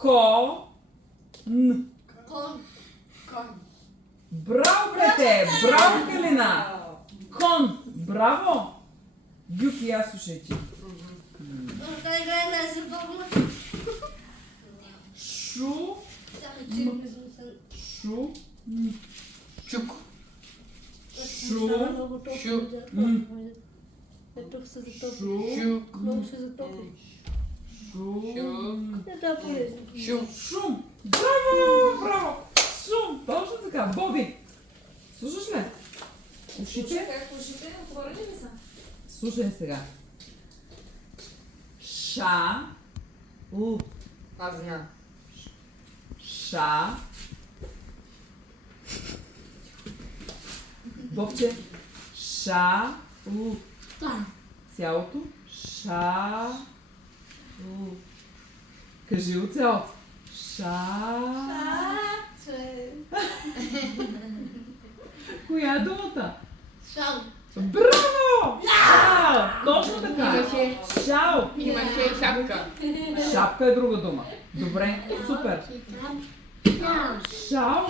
Хо. Н. Кон. Браво, брате! Браво, Калина! Кон! Браво! Гюки, я слушайте. Той играе на забавно. Шу. Шу. Чук. Шу. Шу. Тук се затопи. Шу. Чук. Много се затопи. Шу. Чук. Не да полезно. Шум. Шум! Браво! Браво! Шум! Точно така. Боби! Слушаш ли? Ушите? Как ушите? Отворени ли са? Слушай сега. Ша. У. Аз знам. Ша. Бобче. Ша. У. Цялото. Ша. У. Кажи го цялото. Ша. Коя е думата? Шал. Браво! Шао! Точно така. Имаше. Шао! Имаше шапка. Шапка е друга дума. Добре, супер. Шао!